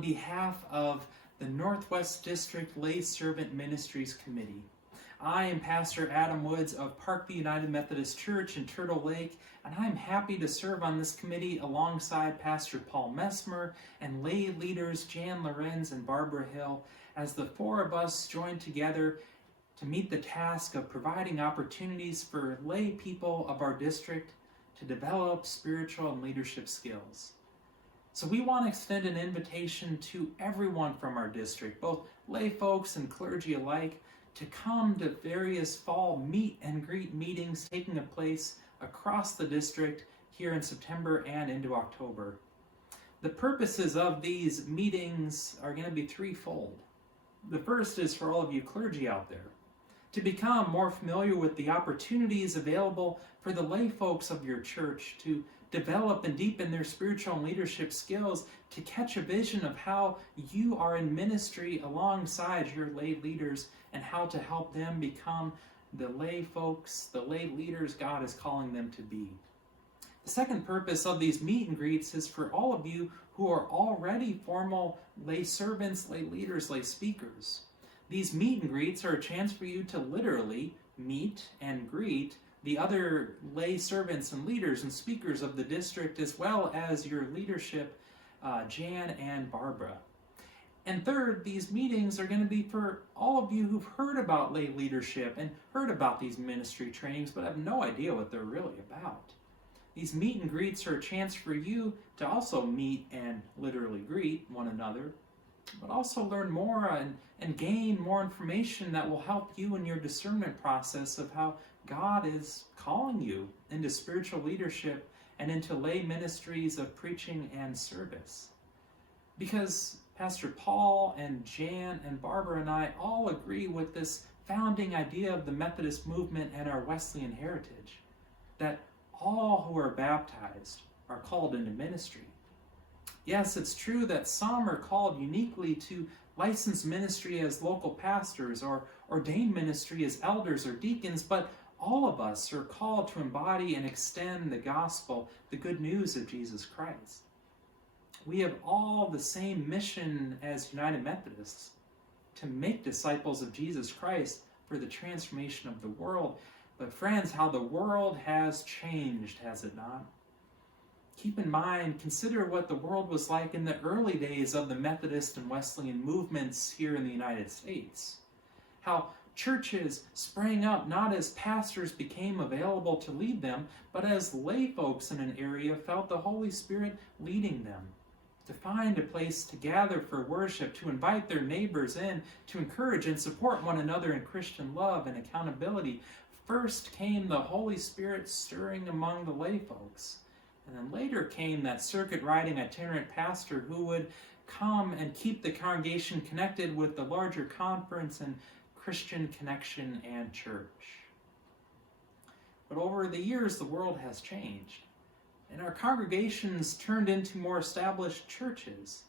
on behalf of the Northwest District Lay Servant Ministries Committee. I am Pastor Adam Woods of Parkview United Methodist Church in Turtle Lake, and I'm happy to serve on this committee alongside Pastor Paul Messmer and lay leaders Jan Lorenz and Barbara Hill, as the four of us join together to meet the task of providing opportunities for lay people of our district to develop spiritual and leadership skills. So we want to extend an invitation to everyone from our district, both lay folks and clergy alike, to come to various fall meet and greet meetings taking place across the district here in September and into October. The purposes of these meetings are going to be threefold. The first is for all of you clergy out there to become more familiar with the opportunities available for the lay folks of your church to develop and deepen their spiritual and leadership skills, to catch a vision of how you are in ministry alongside your lay leaders and how to help them become the lay folks, the lay leaders God is calling them to be. The second purpose of these meet and greets is for all of you who are already formal lay servants, lay leaders, lay speakers. These meet and greets are a chance for you to literally meet and greet the other lay servants and leaders and speakers of the district, as well as your leadership, Jan and Barbara. And third, these meetings are going to be for all of you who've heard about lay leadership and heard about these ministry trainings, but have no idea what they're really about. These meet and greets are a chance for you to also meet and literally greet one another, but also learn more and gain more information that will help you in your discernment process of how God is calling you into spiritual leadership and into lay ministries of preaching and service. Because Pastor Paul and Jan and Barbara and I all agree with this founding idea of the Methodist movement and our Wesleyan heritage, that all who are baptized are called into ministry. Yes, it's true that some are called uniquely to licensed ministry as local pastors or ordained ministry as elders or deacons, but all of us are called to embody and extend the gospel, the good news of Jesus Christ. We have all the same mission as United Methodists, to make disciples of Jesus Christ for the transformation of the world. But friends, how the world has changed, has it not? Keep in mind, consider what the world was like in the early days of the Methodist and Wesleyan movements here in the United States. How churches sprang up not as pastors became available to lead them, but as lay folks in an area felt the Holy Spirit leading them to find a place to gather for worship, to invite their neighbors in, to encourage and support one another in Christian love and accountability. First came the Holy Spirit stirring among the lay folks. And then later came that circuit-riding itinerant pastor who would come and keep the congregation connected with the larger conference and Christian connection and church. But over the years, the world has changed, and our congregations turned into more established churches.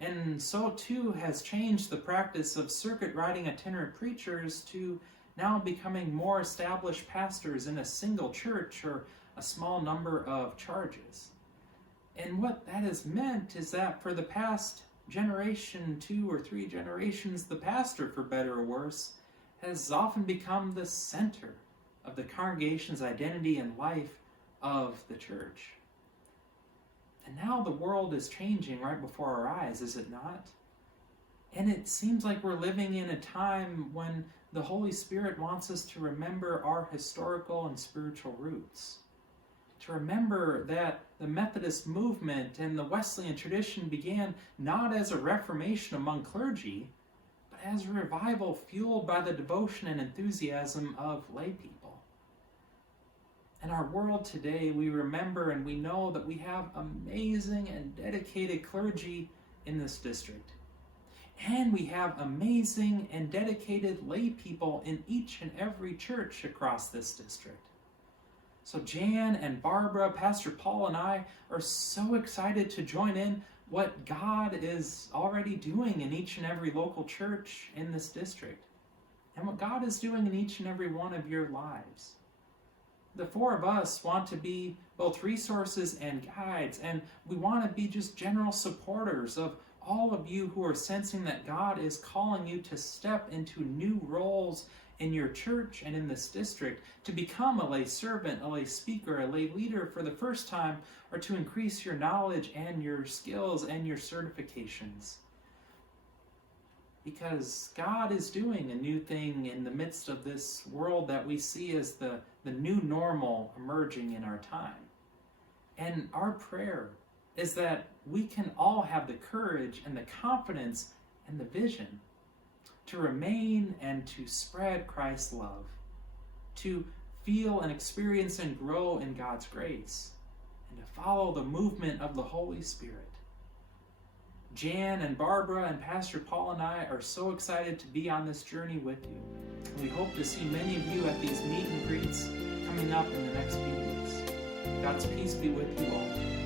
And so too has changed the practice of circuit-riding itinerant preachers to now becoming more established pastors in a single church or a small number of charges. And what that has meant is that for the past generation, 2 or 3 generations, the pastor, for better or worse, has often become the center of the congregation's identity and life of the church. And now the world is changing right before our eyes, is it not? And it seems like we're living in a time when the Holy Spirit wants us to remember our historical and spiritual roots. To remember that the Methodist movement and the Wesleyan tradition began not as a reformation among clergy, but as a revival fueled by the devotion and enthusiasm of lay people. In our world today, we remember and we know that we have amazing and dedicated clergy in this district. And we have amazing and dedicated lay people in each and every church across this district. So Jan and Barbara, Pastor Paul and I are so excited to join in what God is already doing in each and every local church in this district, and what God is doing in each and every one of your lives. The four of us want to be both resources and guides, and we want to be just general supporters of all of you who are sensing that God is calling you to step into new roles in your church and in this district, to become a lay servant, a lay speaker, a lay leader for the first time, or to increase your knowledge and your skills and your certifications. Because God is doing a new thing in the midst of this world that we see as the new normal emerging in our time. And our prayer is that we can all have the courage and the confidence and the vision to remain and to spread Christ's love, to feel and experience and grow in God's grace, and to follow the movement of the Holy Spirit. Jan and Barbara and Pastor Paul and I are so excited to be on this journey with you. And we hope to see many of you at these meet and greets coming up in the next few weeks. God's peace be with you all.